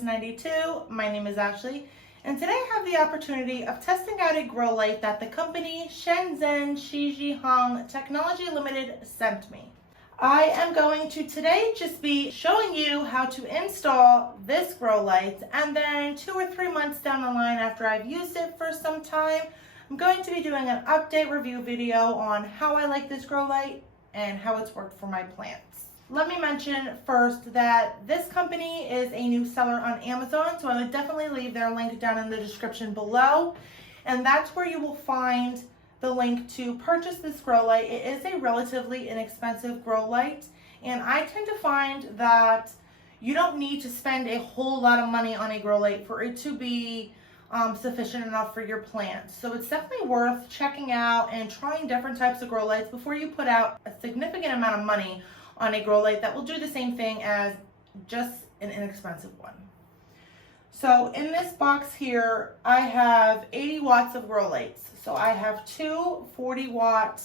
Office 92. My name is Ashley, and today I have the opportunity of testing out a grow light that the company Shenzhen ShiZhiHang Technology Limited sent me. I am going to today just be showing you how to install this grow light, and then 2 or 3 months down the line after I've used it for some time, I'm going to be doing an update review video on how I like this grow light and how it's worked for my plants. Let me mention first that this company is a new seller on Amazon, so I would definitely leave their link down in the description below, and that's where you will find the link to purchase this grow light. It is a relatively inexpensive grow light, and I tend to find that you don't need to spend a whole lot of money on a grow light for it to be sufficient enough for your plants. So it's definitely worth checking out and trying different types of grow lights before you put out a significant amount of money on a grow light that will do the same thing as just an inexpensive one. So in this box here, I have 80 watts of grow lights. So I have two 40-watt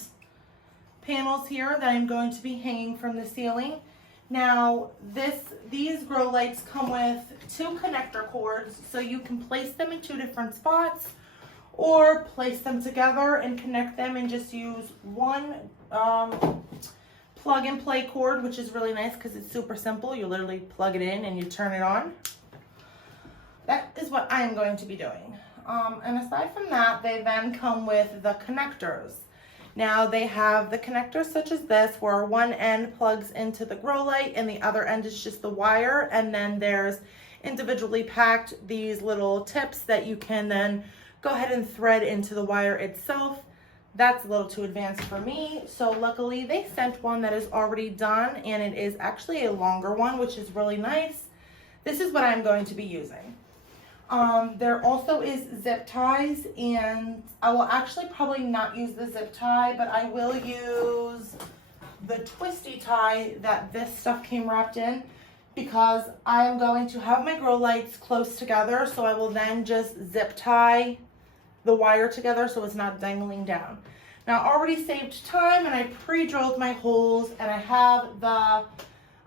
panels here that I'm going to be hanging from the ceiling. Now these grow lights come with 2 connector cords, so you can place them in 2 different spots or place them together and connect them and just use one plug and play cord, which is really nice because it's super simple. You literally plug it in and you turn it on. That is what I am going to be doing. And aside from that, they then come with the connectors. Now they have the connectors such as this, where one end plugs into the grow light and the other end is just the wire, and then there's individually packed these little tips that you can then go ahead and thread into the wire itself. That's a little too advanced for me, so luckily they sent one that is already done, and it is actually a longer one, which is really nice. This is what I'm going to be using. There also is zip ties, and I will actually probably not use the zip tie, but I will use the twisty tie that this stuff came wrapped in, because I am going to have my grow lights close together, so I will then just zip tie the wire together so it's not dangling down. Now I already saved time and I pre-drilled my holes, and I have the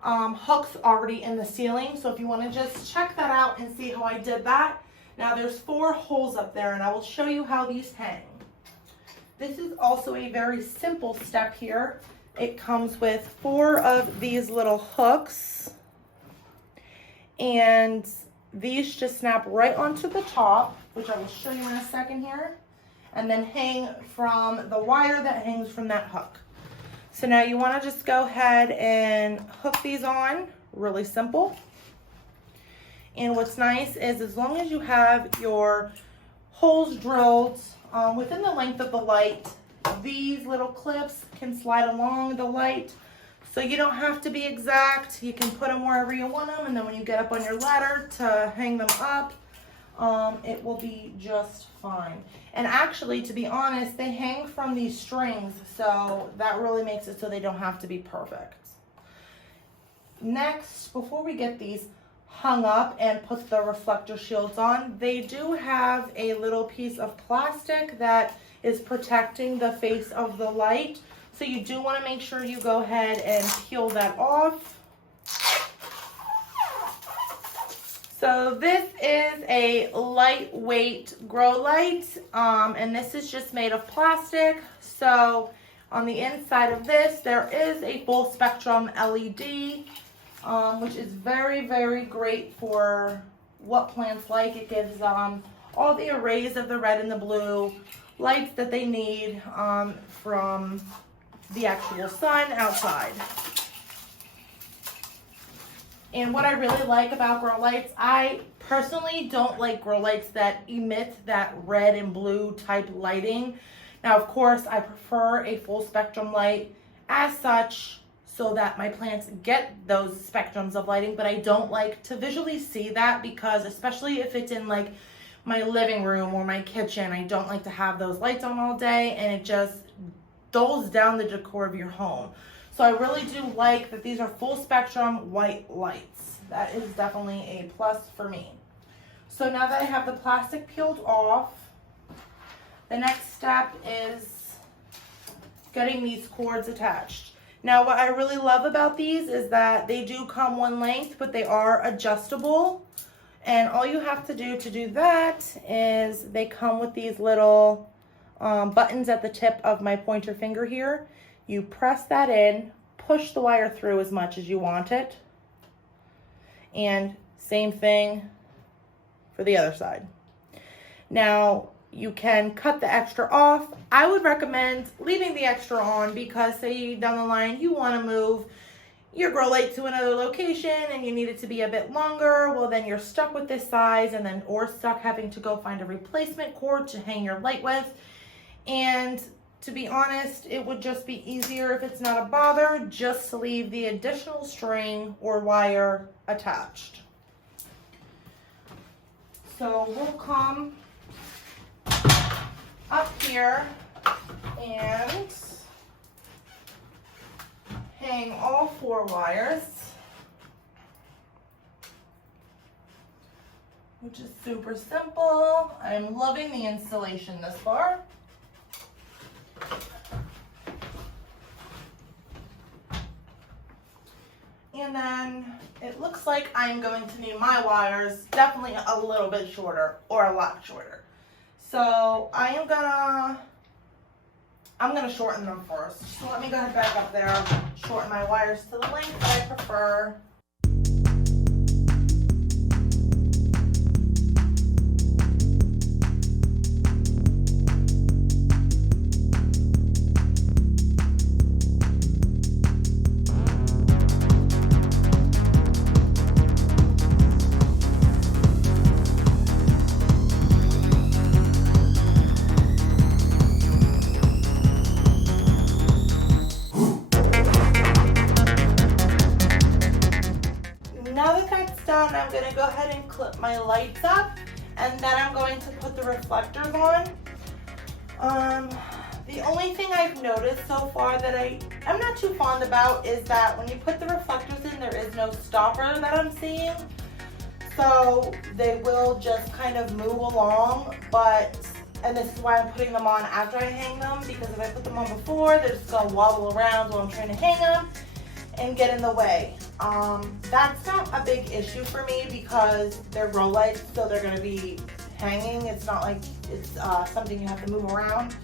hooks already in the ceiling, so if you want to just check that out and see how I did that. Now there's 4 holes up there, and I will show you how these hang. This is also a very simple step here. It comes with 4 of these little hooks, and these just snap right onto the top, which I will show you in a second here, and then hang from the wire that hangs from that hook. So now you want to just go ahead and hook these on, really simple. And what's nice is, as long as you have your holes drilled within the length of the light, these little clips can slide along the light. So you don't have to be exact. You can put them wherever you want them, and then when you get up on your ladder to hang them up, it will be just fine. And actually, to be honest, they hang from these strings, so that really makes it so they don't have to be perfect. Next, before we get these hung up and put the reflector shields on, they do have a little piece of plastic that is protecting the face of the light. So you do want to make sure you go ahead and peel that off. So this is a lightweight grow light, and this is just made of plastic. So on the inside of this, there is a full spectrum LED, which is very, very great for what plants like. It gives all the arrays of the red and the blue lights that they need from the actual sun outside. And what I really like about grow lights, I personally don't like grow lights that emit that red and blue type lighting. Now, of course, I prefer a full spectrum light as such, so that my plants get those spectrums of lighting, but I don't like to visually see that, because especially if it's in like my living room or my kitchen, I don't like to have those lights on all day, and it just dulls down the decor of your home. So I really do like that these are full spectrum white lights. That is definitely a plus for me. So now that I have the plastic peeled off, the next step is getting these cords attached. Now what I really love about these is that they do come one length, but they are adjustable. And all you have to do that is they come with these little buttons at the tip of my pointer finger here. You press that in, push the wire through as much as you want it. And same thing for the other side. Now, you can cut the extra off. I would recommend leaving the extra on because say down the line you want to move your grow light to another location and you need it to be a bit longer, well then you're stuck with this size and then or stuck having to go find a replacement cord to hang your light with. And to be honest, it would just be easier if it's not a bother just to leave the additional string or wire attached. So we'll come up here and hang all 4 wires, which is super simple. I'm loving the installation this far. And then it looks like I'm going to need my wires definitely a little bit shorter or a lot shorter. So I'm gonna shorten them first. So let me go ahead back up there, shorten my wires to the length that I prefer. I'm going to go ahead and clip my lights up, and then I'm going to put the reflectors on. The only thing I've noticed so far that I'm not too fond about is that when you put the reflectors in, there is no stopper that I'm seeing. So they will just kind of move along, and this is why I'm putting them on after I hang them, because if I put them on before, they're just going to wobble around while I'm trying to hang them and get in the way. That's not a big issue for me because they're grow lights, so they're going to be hanging. It's not like it's something you have to move around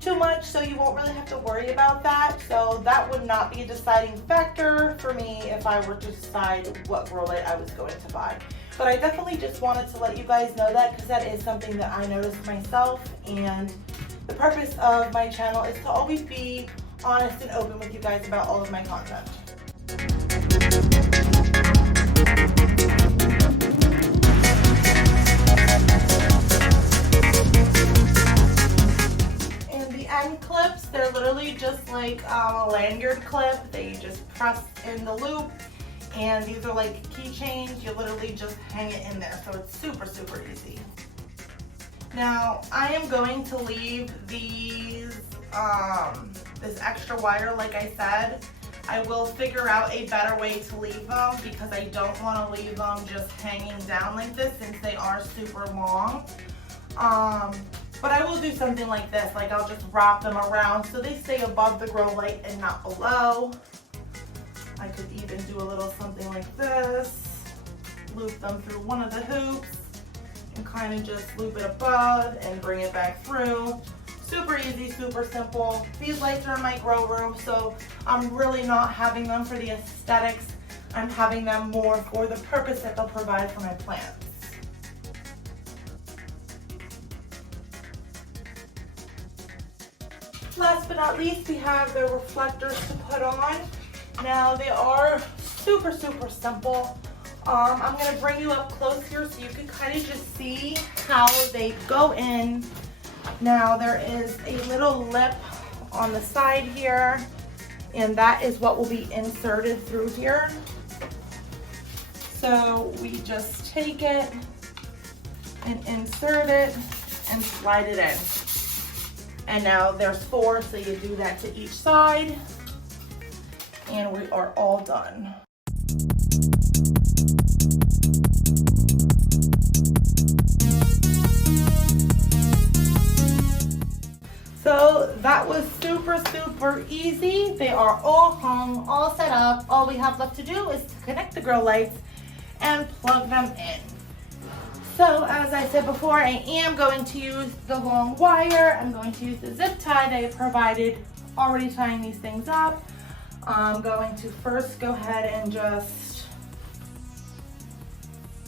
too much, so you won't really have to worry about that. So that would not be a deciding factor for me if I were to decide what grow light I was going to buy. But I definitely just wanted to let you guys know that because that is something that I noticed myself, and the purpose of my channel is to always be honest and open with you guys about all of my content. And the end clips, they're literally just like a lanyard clip. They just press in the loop, and these are like keychains. You literally just hang it in there, so it's super, super easy. Now, I am going to leave these, this extra wire, like I said. I will figure out a better way to leave them because I don't want to leave them just hanging down like this since they are super long. But I will do something like this, like I'll just wrap them around so they stay above the grow light and not below. I could even do a little something like this, loop them through one of the hoops and kind of just loop it above and bring it back through. Super easy, super simple. These lights are in my grow room, so I'm really not having them for the aesthetics. I'm having them more for the purpose that they'll provide for my plants. Last but not least, we have the reflectors to put on. Now they are super, super simple. I'm going to bring you up close here so you can kind of just see how they go in. Now there is a little lip on the side here, and that is what will be inserted through here. So we just take it and insert it and slide it in. And now there's 4, so you do that to each side, and we are all done. So that was super, super easy. They are all hung, all set up. All we have left to do is to connect the grow lights and plug them in. So as I said before, I am going to use the long wire. I'm going to use the zip tie they provided already tying these things up. I'm going to first go ahead and just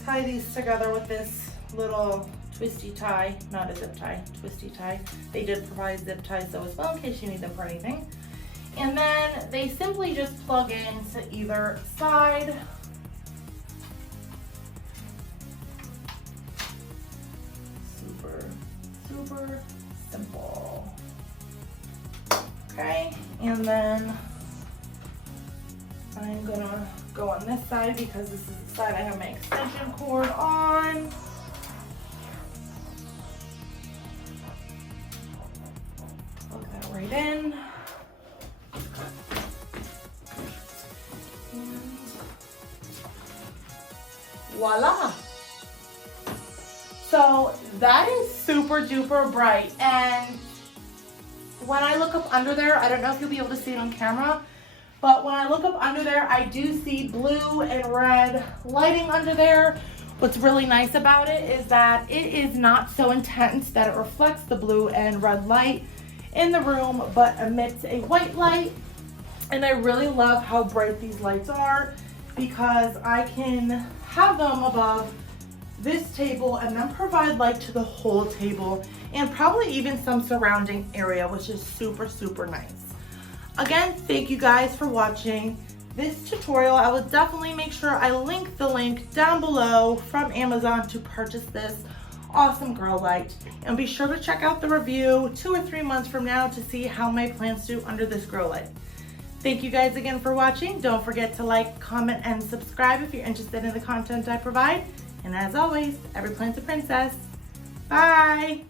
tie these together with this little twisty tie, not a zip tie, twisty tie. They did provide zip ties though as well in case you need them for anything. And then they simply just plug into either side. Super simple. Okay, and then I'm gonna go on this side because this is the side I have my extension cord on. Plug that right in. And voila! So that is super duper bright, and when I look up under there, I don't know if you'll be able to see it on camera, but when I look up under there, I do see blue and red lighting under there. What's really nice about it is that it is not so intense that it reflects the blue and red light in the room, but emits a white light. And I really love how bright these lights are because I can have them above this table and then provide light to the whole table and probably even some surrounding area, which is super nice. Again, thank you guys for watching this tutorial. I will definitely make sure I link the link down below from Amazon to purchase this awesome grow light, and be sure to check out the review 2 or 3 months from now to see how my plants do under this grow light. Thank you guys again for watching. Don't forget to like, comment, and subscribe if you're interested in the content I provide. And as always, every plant's a princess. Bye!